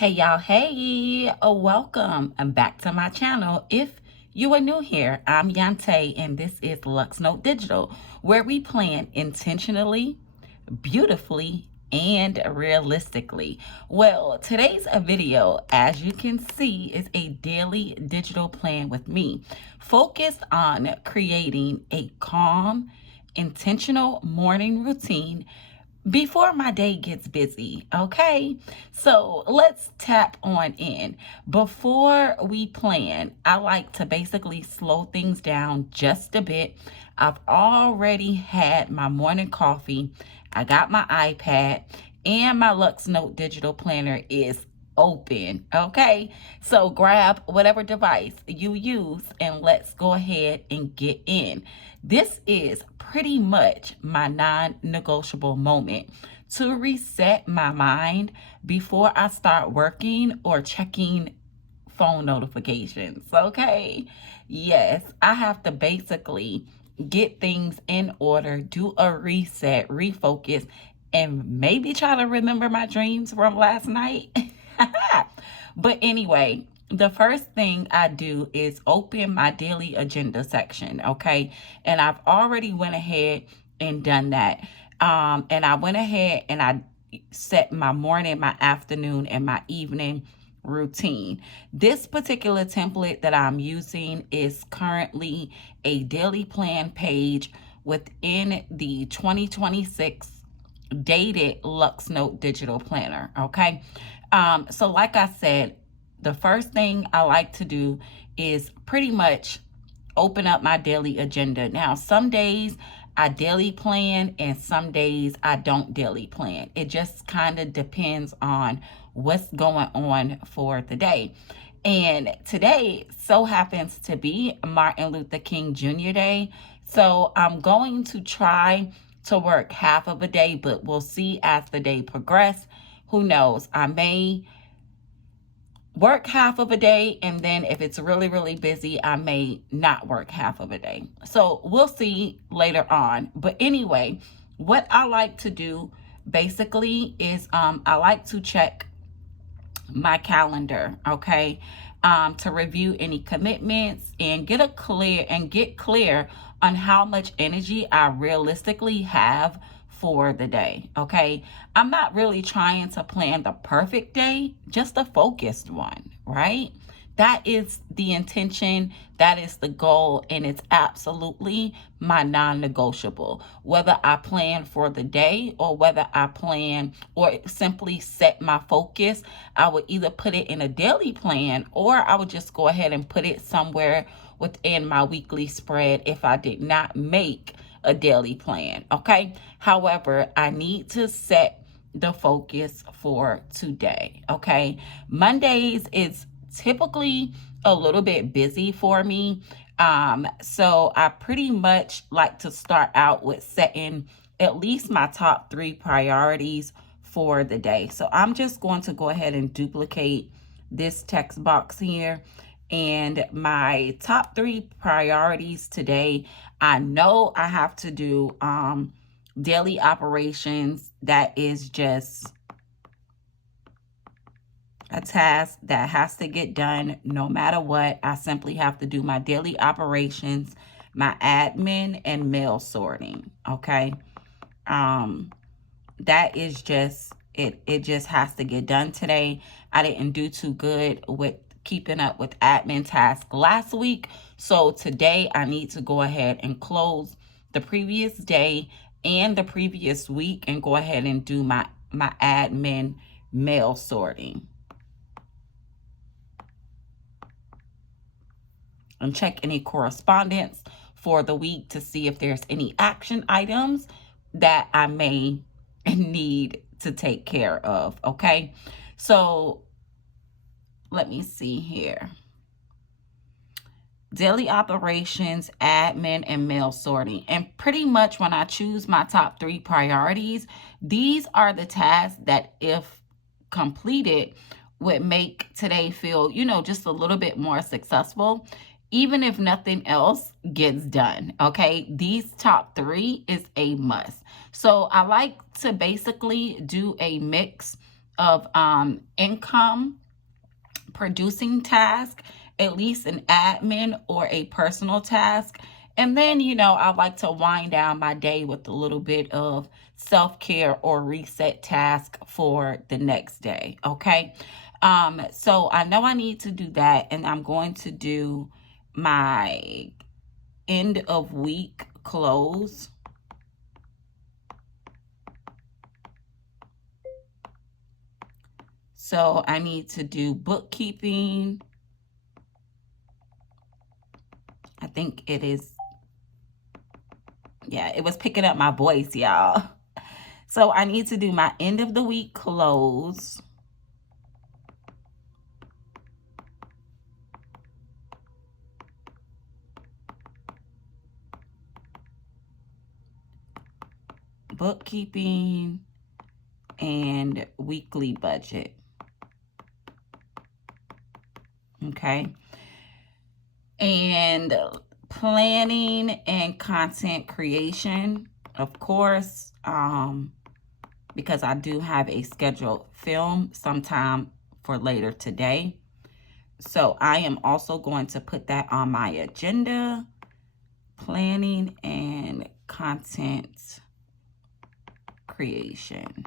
Hey y'all, hey, welcome back to my channel. If you are new here, I'm Yante and this is Luxnote Digital, where we plan intentionally, beautifully, and realistically. Well, today's video, as you can see, is a daily digital plan with me, focused on creating a calm, intentional morning routine before my day gets busy. Okay, so let's tap on in. Before we plan, I like to basically slow things down just a bit. I've already had my morning coffee, I got my iPad, and my Luxnote Digital Planner is open. Okay, so grab whatever device you use and let's go ahead and get in. This is pretty much my non-negotiable moment to reset my mind before I start working or checking phone notifications. Okay, yes, I have to basically get things in order, do a reset, refocus, and maybe try to remember my dreams from last night. But anyway, the first thing I do is open my daily agenda section, okay? And I've already went ahead and done that. And I went ahead and I set my morning, my afternoon, and my evening routine. This particular template that I'm using is currently a daily plan page within the 2026 dated Luxnote Digital Planner. Okay. So like I said, the first thing I like to do is pretty much open up my daily agenda. Now, some days I daily plan and some days I don't daily plan. It just kind of depends on what's going on for the day. And today so happens to be Martin Luther King Jr. Day. So I'm going to try to work half of a day, but we'll see as the day progresses. Who knows? I may work half of a day, and then if it's really, really busy, I may not work half of a day. So we'll see later on. But anyway, what I like to do basically is I like to check my calendar, okay, to review any commitments and get clear on how much energy I realistically have for the day. Okay, I'm not really trying to plan the perfect day, just a focused one, right? That is the intention, that is the goal, and it's absolutely my non-negotiable. Whether I plan for the day or whether I plan or simply set my focus, I would either put it in a daily plan or I would just go ahead and put it somewhere within my weekly spread if I did not make a daily plan. Okay. However, I need to set the focus for today. Okay. Mondays is typically a little bit busy for me. So I pretty much like to start out with setting at least my top 3 priorities for the day. So I'm just going to go ahead and duplicate this text box here. And my top 3 priorities today, I know I have to do daily operations. That is just a task that has to get done no matter what. I simply have to do my daily operations, my admin, and mail sorting. Okay. That is just it just has to get done today. I didn't do too good with keeping up with admin tasks last week, so today I need to go ahead and close the previous day and the previous week and go ahead and do my admin mail sorting and check any correspondence for the week to see if there's any action items that I may need to take care of. Okay, so let me see here. Daily operations, admin, and mail sorting. And pretty much when I choose my top 3 priorities, these are the tasks that, if completed, would make today feel, just a little bit more successful, even if nothing else gets done. Okay, these top 3 is a must. So I like to basically do a mix of income producing task, at least an admin or a personal task. And then, I like to wind down my day with a little bit of self-care or reset task for the next day. Okay. So I know I need to do that, and I'm going to do my end of week close. So I need to do bookkeeping. I think it is, yeah, it was picking up my voice, y'all. So I need to do my end of the week close. Bookkeeping and weekly budget. Okay. And planning and content creation, of course, because I do have a scheduled film sometime for later today. So I am also going to put that on my agenda, planning and content creation.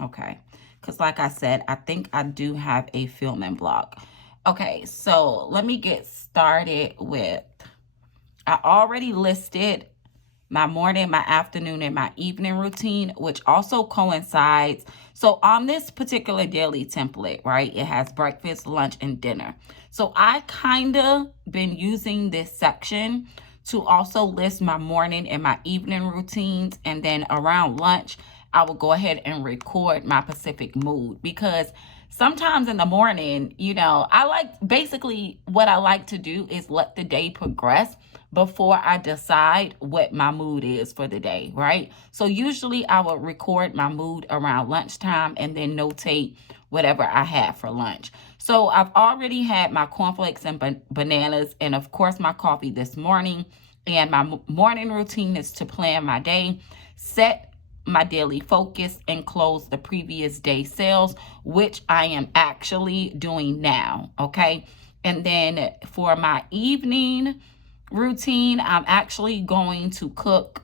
Okay. Because like I said, I think I do have a filming block. Okay, so let me get started with, I already listed my morning, my afternoon, and my evening routine, which also coincides. So on this particular daily template, right, it has breakfast, lunch, and dinner. So I kind of been using this section to also list my morning and my evening routines. And then around lunch, I will go ahead and record my Pacific mood, because sometimes in the morning, I like, basically what I like to do is let the day progress before I decide what my mood is for the day, right? So usually I will record my mood around lunchtime and then notate whatever I had for lunch. So I've already had my cornflakes and bananas, and of course my coffee this morning. And my morning routine is to plan my day, set my daily focus, and close the previous day sales, which I am actually doing now. Okay. And then for my evening routine, I'm actually going to cook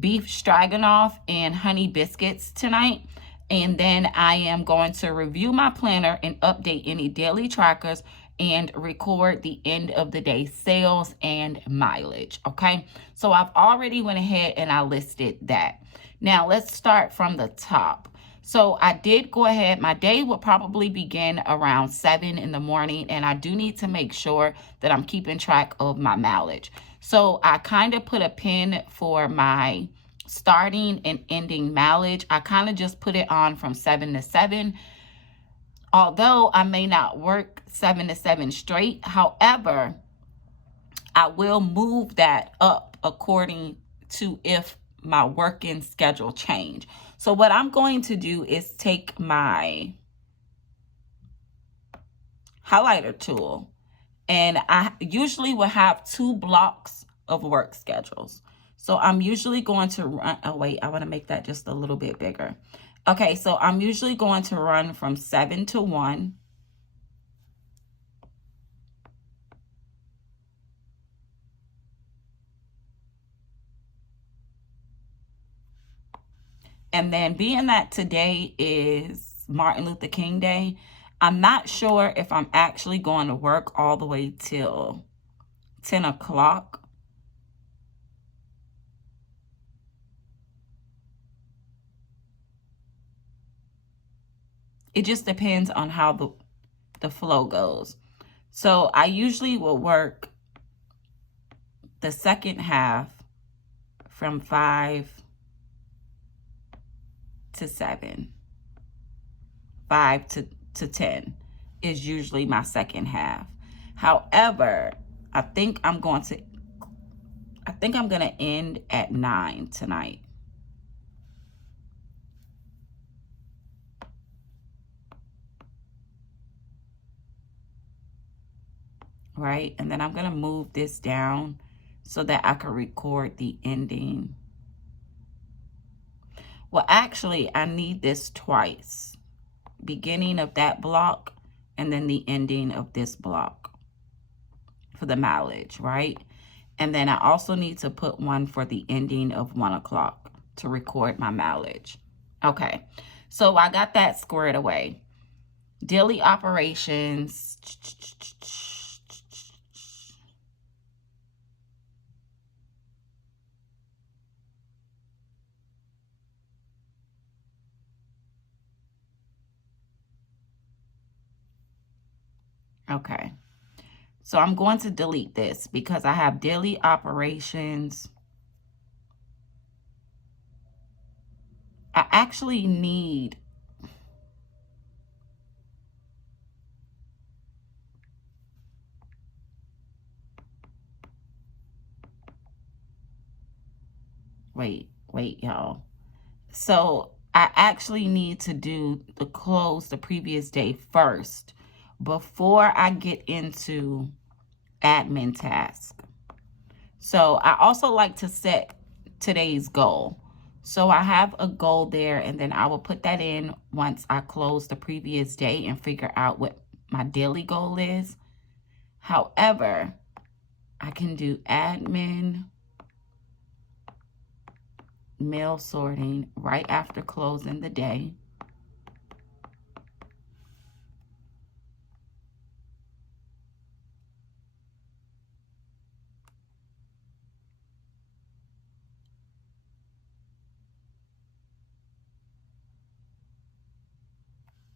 beef stroganoff and honey biscuits tonight. And then I am going to review my planner and update any daily trackers and record the end of the day sales and mileage. Okay. So I've already went ahead and I listed that. Now let's start from the top. So I did go ahead, my day will probably begin around 7 in the morning, and I do need to make sure that I'm keeping track of my mileage. So I kind of put a pin for my starting and ending mileage. I kind of just put it on from 7 to 7. Although I may not work 7 to 7 straight, however, I will move that up according to if my working schedule change. So what I'm going to do is take my highlighter tool, and I usually will have 2 blocks of work schedules. So I'm usually going to run, oh wait, I want to make that just a little bit bigger. Okay, so I'm usually going to run from 7 to 1. And then being that today is Martin Luther King Day, I'm not sure if I'm actually going to work all the way till 10 o'clock. It just depends on how the flow goes. So I usually will work the second half from 5 to 7. 5 to 10 is usually my second half. However, I think I'm going to end at 9 tonight. Right? And then I'm going to move this down so that I can record the ending. Well, actually, I need this twice. beginning of that block and then the ending of this block for the mileage, right? And then I also need to put one for the ending of 1 o'clock to record my mileage. Okay, so I got that squared away. Daily operations. Okay, so I'm going to delete this because I have daily operations. I actually need wait, y'all. So I actually need to do the close the previous day first before I get into admin task. So I also like to set today's goal. So I have a goal there, and then I will put that in once I close the previous day and figure out what my daily goal is. However, I can do admin mail sorting right after closing the day.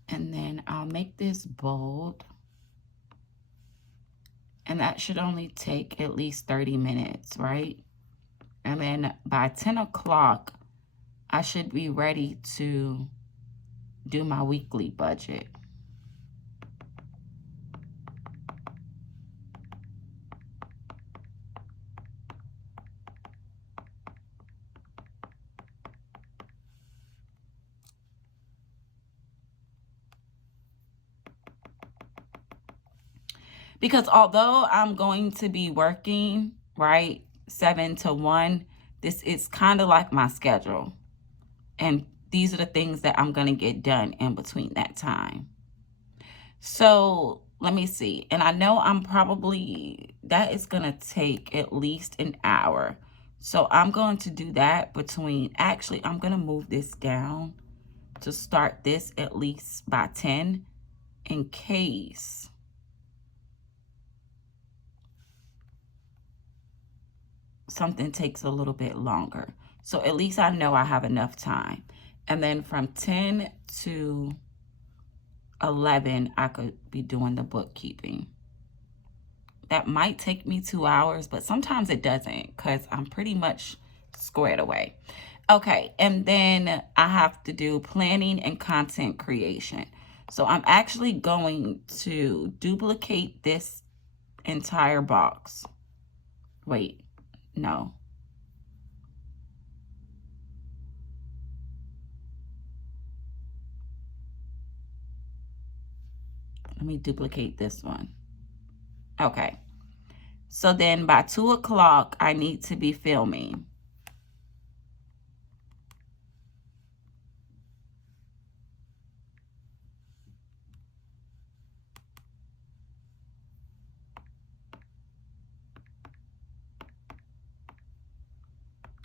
And then I'll make this bold. And that should only take at least 30 minutes, right? And then by 10 o'clock, I should be ready to do my weekly budget. Because although I'm going to be working, right, 7 to 1, this is kind of like my schedule. And these are the things that I'm going to get done in between that time. So let me see. And I know that is going to take at least an hour. So I'm going to do that actually, I'm going to move this down to start this at least by 10 in case something takes a little bit longer. So at least I know I have enough time. And then from 10 to 11, I could be doing the bookkeeping. That might take me 2 hours, but sometimes it doesn't because I'm pretty much squared away. Okay, and then I have to do planning and content creation. So I'm actually going to duplicate this entire box. Wait, no. Let me duplicate this one. Okay. So then by 2 o'clock, I need to be filming.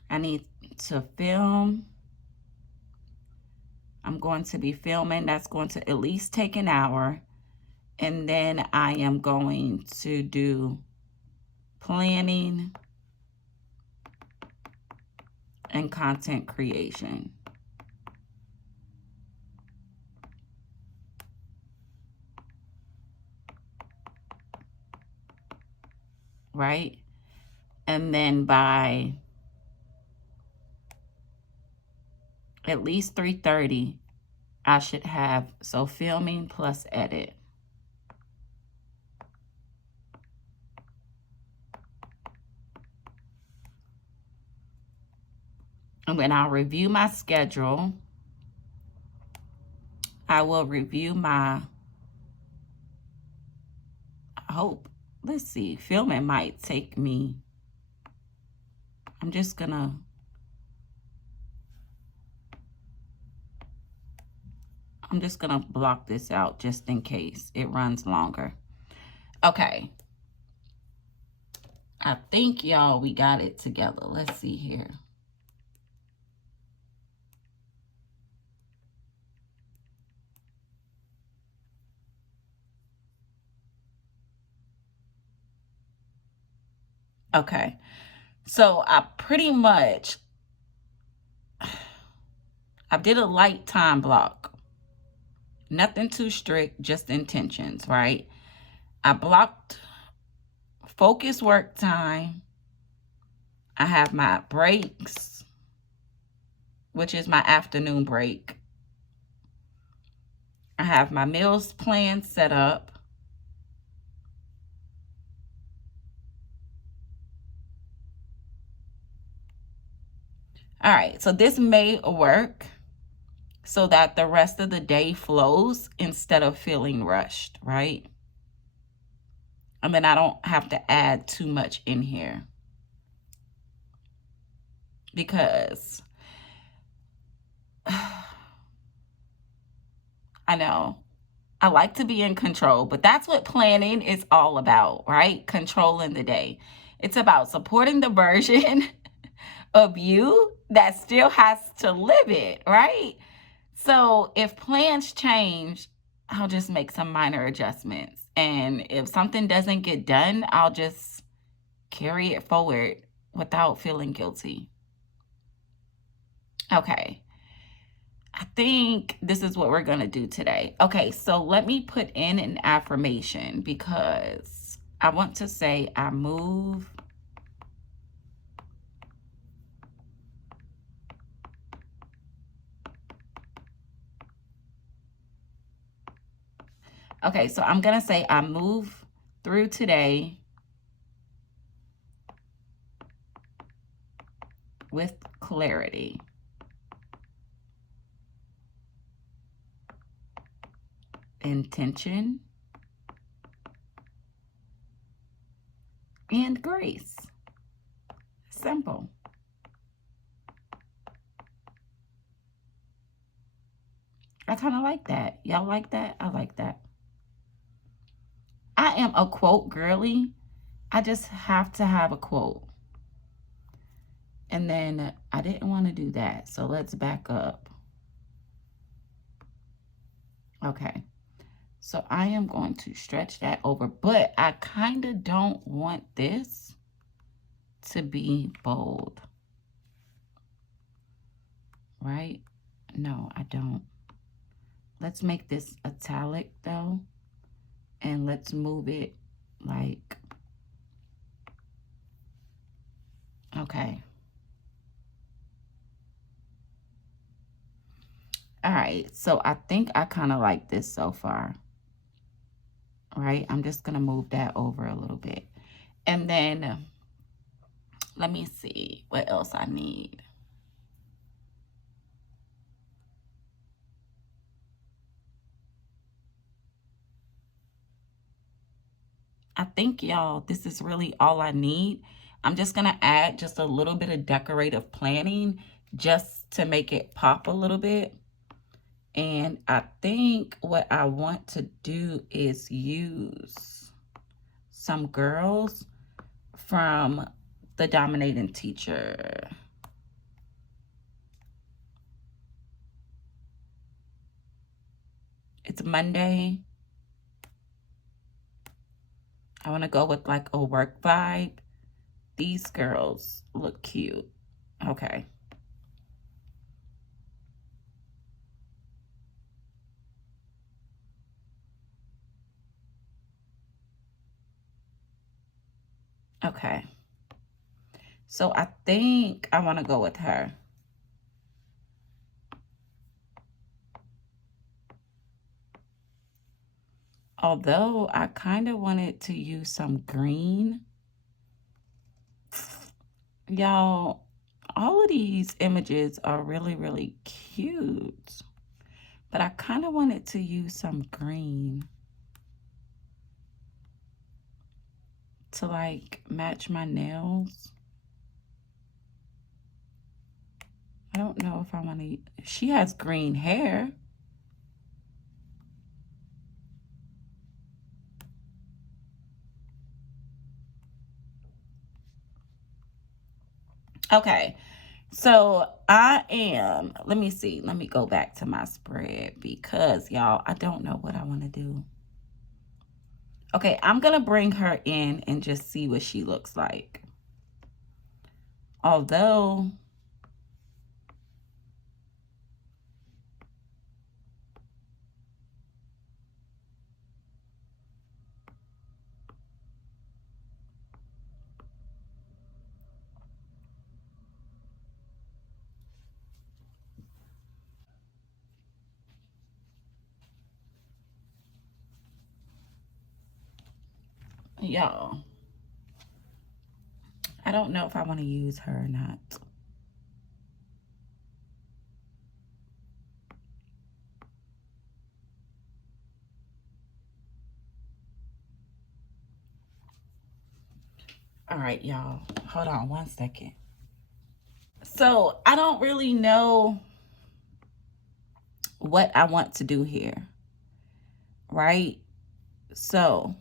I need to film. I'm going to be filming. That's going to at least take an hour. And then I am going to do planning and content creation. Right? And then by at least 3:30, I should have, so filming plus edit. And when I review my schedule, I will review my, let's see, filming might take me, I'm just gonna, I'm just going to block this out just in case it runs longer. Okay. I think, y'all, we got it together. Let's see here. Okay. So I pretty much, I did a light time block. Nothing too strict, just intentions, right? I blocked focus work time. I have my breaks, which is my afternoon break. I have my meals plan set up. All right, so this may work so that the rest of the day flows instead of feeling rushed, right? I mean, I don't have to add too much in here because I know I like to be in control, but that's what planning is all about, right? Controlling the day. It's about supporting the version of you that still has to live it, right? So if plans change, I'll just make some minor adjustments. And if something doesn't get done, I'll just carry it forward without feeling guilty. Okay. I think this is what we're going to do today. Okay, so let me put in an affirmation because I want to say I move Okay, so I'm going to say I move through today with clarity, intention, and grace. Simple. I kind of like that. Y'all like that? I like that. I am a quote girly. I just have to have a quote. And then I didn't want to do that. So let's back up. Okay. So I am going to stretch that over, but I kind of don't want this to be bold. Right? No, I don't. Let's make this italic though. And let's move it like, okay. All right, so I think I kind of like this so far. Right, I'm just gonna move that over a little bit. And then, let me see what else I need. I think, y'all, this is really all I need. I'm just gonna add just a little bit of decorative planning just to make it pop a little bit. And I think what I want to do is use some girls from The Dominating Teacher. It's Monday. I want to go with like a work vibe. These girls look cute. Okay. Okay. So I think I want to go with her. Although I kind of wanted to use some green. Y'all, all of these images are really, really cute. But I kind of wanted to use some green to like match my nails. I don't know if I want to. She has green hair. Okay. So I am, let me see. Let me go back to my spread because y'all, I don't know what I want to do. Okay, I'm going to bring her in and just see what she looks like. Although, y'all, I don't know if I want to use her or not. All right, y'all, hold on one second. So I don't really know what I want to do here, right? So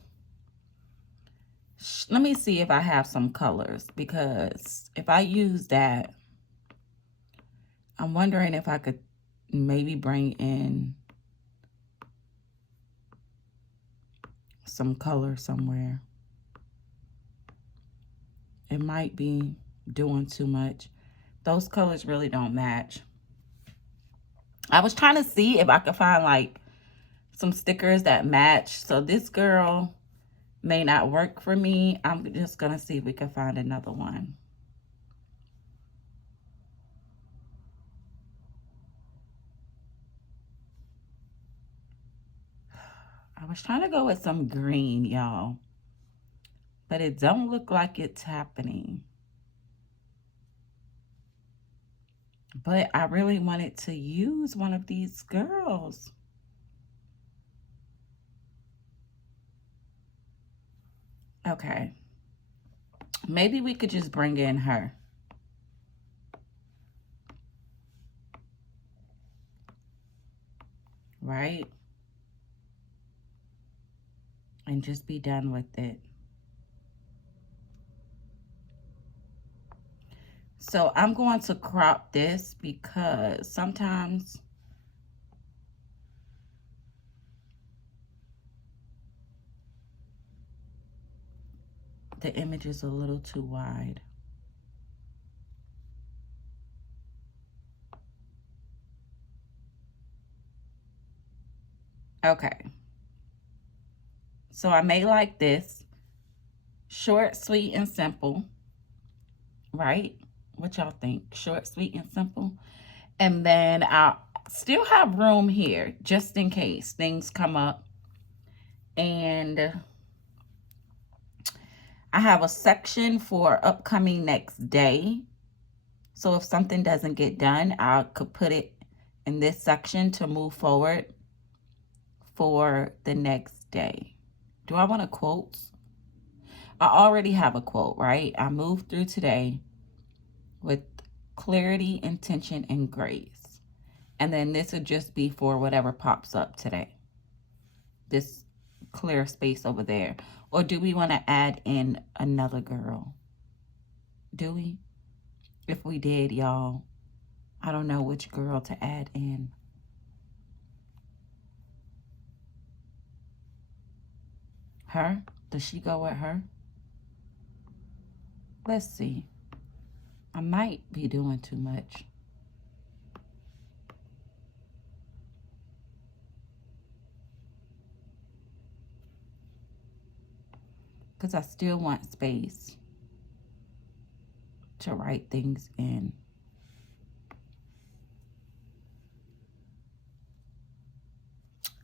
let me see if I have some colors, because if I use that, I'm wondering if I could maybe bring in some color somewhere. It might be doing too much. Those colors really don't match. I was trying to see if I could find like some stickers that match. So this girl may not work for me. I'm just gonna see if we can find another one. I was trying to go with some green, y'all, but it don't look like it's happening. But I really wanted to use one of these girls. Okay. Maybe we could just bring in her. Right? And just be done with it. So I'm going to crop this because sometimes the image is a little too wide. Okay. So I made like this. Short, sweet, and simple. Right? What y'all think? Short, sweet, and simple. And then I still have room here just in case things come up. And I have a section for upcoming next day. So if something doesn't get done, I could put it in this section to move forward for the next day. Do I want a quote? I already have a quote, right? I moved through today with clarity, intention, and grace. And then this would just be for whatever pops up today. This clear space over there. Or do we want to add in another girl? Do we? If we did, y'all, I don't know which girl to add in. Her? Does she go with her? Let's see. I might be doing too much. Because I still want space to write things in.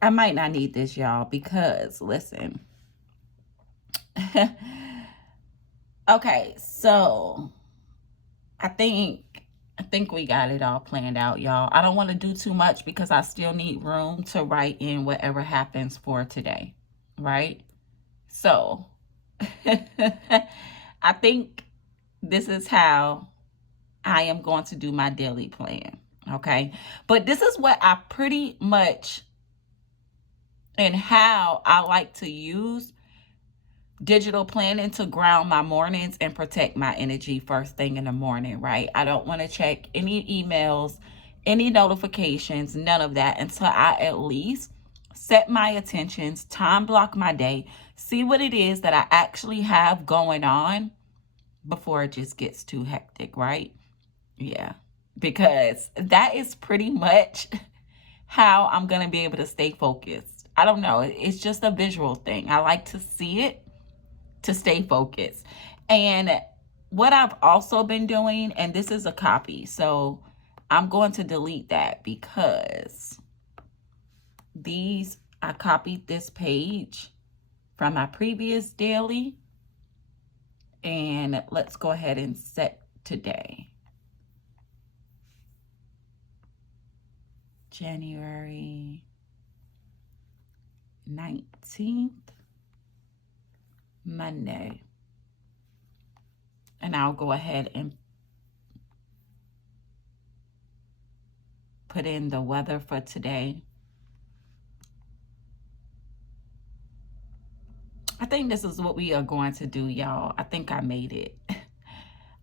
I might not need this, y'all, because listen. Okay, so I think we got it all planned out, y'all. I don't want to do too much because I still need room to write in whatever happens for today, right? So I think this is how I am going to do my daily plan, okay? But this is what I pretty much, and how I like to use digital planning to ground my mornings and protect my energy first thing in the morning, right? I don't want to check any emails, any notifications, none of that until I at least set my attentions, time block my day, see what it is that I actually have going on before it just gets too hectic, right? Yeah, because that is pretty much how I'm going to be able to stay focused. I don't know. It's just a visual thing. I like to see it to stay focused. And what I've also been doing, and this is a copy, so I'm going to delete that because I copied this page from my previous daily. And let's go ahead and set today. January 19th, Monday. And I'll go ahead and put in the weather for today. I think this is what we are going to do, y'all. I think I made it.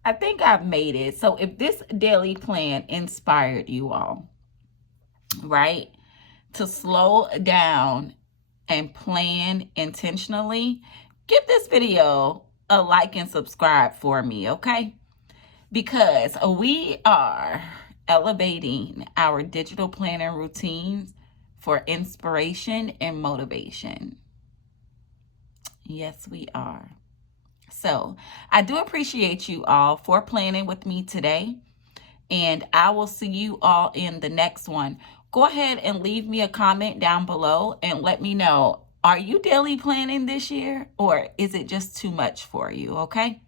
I think I've made it. So if this daily plan inspired you all, right, to slow down and plan intentionally, give this video a like and subscribe for me, okay? Because we are elevating our digital planning routines for inspiration and motivation. Yes, we are. So I do appreciate you all for planning with me today. And I will see you all in the next one. Go ahead and leave me a comment down below and let me know, are you daily planning this year or is it just too much for you, okay?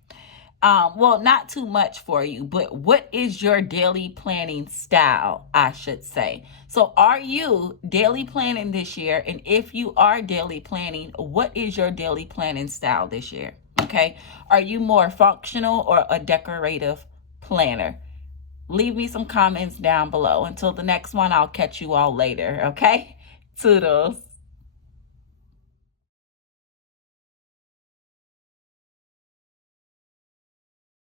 Well, not too much for you, but what is your daily planning style, I should say? So are you daily planning this year? And if you are daily planning, what is your daily planning style this year? Okay. Are you more functional or a decorative planner? Leave me some comments down below. Until the next one, I'll catch you all later. Okay. Toodles.